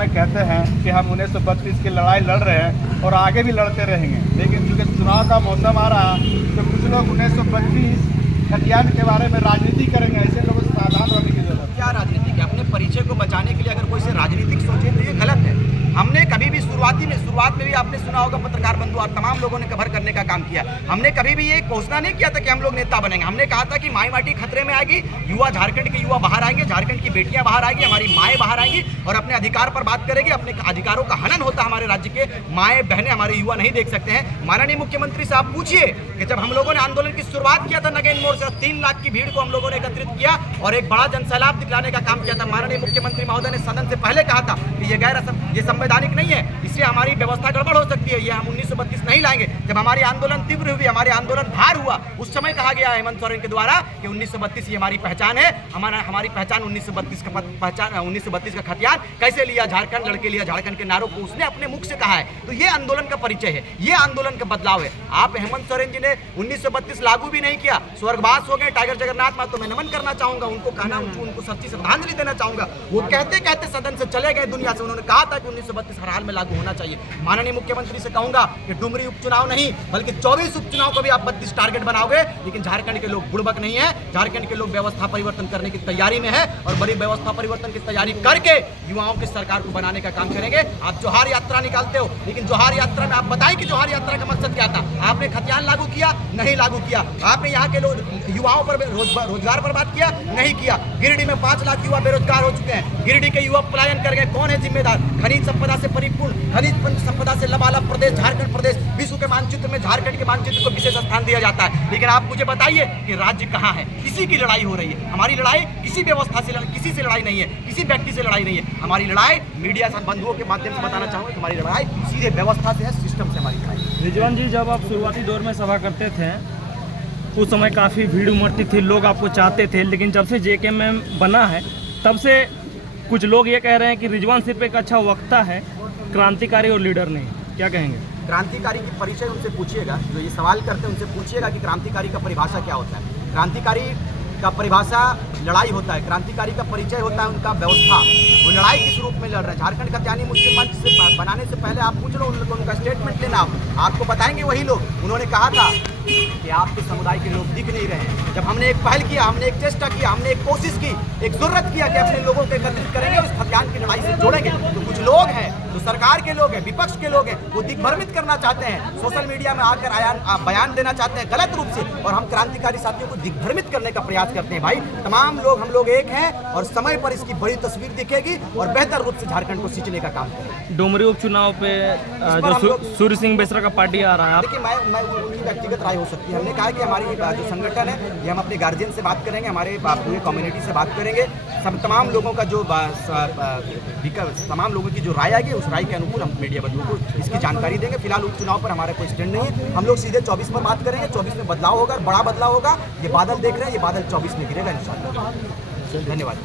में कहते हैं कि हम 1932 की लड़ाई लड़ रहे हैं और आगे भी लड़ते रहेंगे, लेकिन चूँकि चुनाव का मौसम आ रहा तो कुछ लोग 1932 खतियान के बारे में राजनीति करेंगे। ऐसे लोगों से सावधान रहने की जरूरत है। क्या राजनीति है? अपने परिचय को बचाने के लिए अगर कोई से राजनीतिक सोचे तो ये गलत है। हमने कभी भी शुरुआत में भी आपने सुना होगा, पत्रकार बंधु और तमाम लोगों ने कवर करने का काम किया। हमने कभी भी ये घोषणा नहीं किया था कि हम लोग नेता बनेंगे। हमने कहा था कि माई माटी खतरे में आएगी, युवा झारखंड के युवा बाहर आएंगे, झारखंड की बेटियां बाहर आएंगी, हमारी माएँ बाहर आएंगी और अपने अधिकार पर बात करेगी। अपने अधिकारों का हनन होता हमारे राज्य के माएँ बहनें, हमारे युवा नहीं देख सकते हैं। माननीय मुख्यमंत्री साहब पूछिए कि जब हम लोगों ने आंदोलन की शुरुआत किया था नगेन मोड़ से, 3 लाख की भीड़ को हम लोगों ने एकत्रित किया और एक बड़ा जनसैलाब दिखलाने का काम किया था। माननीय मुख्यमंत्री महोदय ने सदन से पहले कहा था कि ये संवैधानिक नहीं है, इससे हमारी व्यवस्था गड़बड़ हो सकती है, ये हम 1932 नहीं लाएंगे। जब हमारी आंदोलन तीव्र हुई, हमारे आंदोलन भार हुआ, उस समय कहा गया हेमंत सोरेन के द्वारा कि 1932 ये हमारी पहचान है, हमारी पहचान 1932 का खतियान कैसे लिया, झारखंड लड़के लिया, झारखंड के नारों को उसने अपने मुख से कहा है। तो ये आंदोलन का परिचय है, ये आंदोलन का बदलाव है। आप हेमंत सोरेन जी ने 1932 लागू भी नहीं किया, स्वर्गवास हो गए टाइगर जगन्नाथ महतो। मैं नमन करना चाहूंगा उनको, कहना उनको सच्ची श्रद्धांजलि देना चाहूंगा। वो कहते कहते सदन से चले गए दुनिया से। उन्होंने कहा था कि 1932 हर हाल में लागू होना चाहिए। माननीय मुख्यमंत्री से कहूंगा कि डुमरी उपचुनाव नहीं बल्कि 24 उपचुनाव को भी आप 32 टारगेट बनाओगे, लेकिन झारखंड के लोग बुड़बक नहीं है। झारखंड के लोग व्यवस्था परिवर्तन करने की तैयारी में है और बड़ी व्यवस्था परिवर्तन की तैयारी करके युवाओं की सरकार को बनाने का काम करेंगे। आप जोहार यात्रा निकालते हो, लेकिन जोहार यात्रा में आप बताएं कि जोहार यात्रा का मकसद क्या था? आपने खतियान लागू किया? नहीं लागू किया। आपने यहाँ के लोग युवाओं पर रोजगार बर्बाद किया? नहीं किया। गिरिडीह में 5 लाख युवा बेरोजगार हो चुके हैं। गिरिडीह के युवा पलायन कर गए। कौन है जिम्मेदार? खनिज संपदा से परिपूर्ण, खनिज संपदा से लबालब प्रदेश झारखंड प्रदेश। विश्व के मानचित्र में झारखंड के मानचित्र को विशेष स्थान दिया जाता है, लेकिन आप मुझे बताइए कि राज्य कहाँ है? किसी की लड़ाई हो रही है? हमारी लड़ाई किसी व्यवस्था से, किसी से लड़ाई नहीं है, किसी व्यक्ति से लड़ाई नहीं है। हमारी लड़ाई मीडिया बंधुओं के माध्यम से बताना चाहूँगा कि हमारी लड़ाई सीधे व्यवस्था से है, सिस्टम से हमारी लड़ाई। रिजवान जी, जब आप शुरुआती दौर में सभा करते थे उस समय काफ़ी भीड़ उमड़ती थी, लोग आपको चाहते थे, लेकिन जब से JKM बना है तब से कुछ लोग ये कह रहे हैं कि रिजवान सिर्फ एक अच्छा वक्ता है, क्रांतिकारी और लीडर नहीं। क्या कहेंगे? क्रांतिकारी की परिचय उनसे पूछिएगा, जो ये सवाल करते हैं उनसे पूछिएगा कि क्रांतिकारी का परिभाषा क्या होता है। क्रांतिकारी का परिभाषा लड़ाई होता है, क्रांतिकारी का परिचय होता है उनका व्यवस्था। वो लड़ाई किस रूप में लड़ रहे हैं? झारखंड खतियानी मुस्लिम मंच से बनाने से पहले आप पूछ लो उनका स्टेटमेंट लेना, आपको बताएंगे वही लोग। उन्होंने कहा था कि आपके समुदाय के लोग दिख नहीं रहे हैं। जब हमने एक पहल किया, हमने एक चेष्टा किया, हमने एक कोशिश की, एक जरूरत किया कि अपने लोगों को एकत्रित करेंगे, उस खतियान की लड़ाई से जोड़ेंगे, तो कुछ लोग हैं जो सरकार के लोग हैं, विपक्ष के लोग हैं, वो दिग्भ्रमित करना चाहते हैं, सोशल मीडिया में आकर बयान देना चाहते हैं गलत रूप से, और हम क्रांतिकारी साथियों को दिग्भ्रमित करने का प्रयास करते हैं। भाई तमाम लोग, हम लोग एक हैं और समय पर इसकी बड़ी तस्वीर दिखेगी और बेहतर रूप से झारखंड को सींचने का काम करेंगे। डुमरी उपचुनाव पे जो सूर्य सिंह बेसरा का पार्टी आ रहा है, देखिए मैं उनकी व्यक्तिगत राय हो सकती है। हमने कहा कि हमारी जो संगठन है ये हम अपने गार्जियन से बात करेंगे, हमारे पूरे कम्युनिटी से बात करेंगे, तमाम लोगों का जो तमाम लोगों की जो राय आएगी उस राय के अनुकूल हम मीडिया बंधुओं को इसकी जानकारी देंगे। फिलहाल उपचुनाव पर हमारा कोई स्टैंड नहीं है, हम लोग सीधे 24 पर बात करेंगे। 24 में बदलाव होगा, बड़ा बदलाव होगा। ये बादल देख रहे हैं, ये बादल 24 में गिरेगा इंशाल्लाह। धन्यवाद।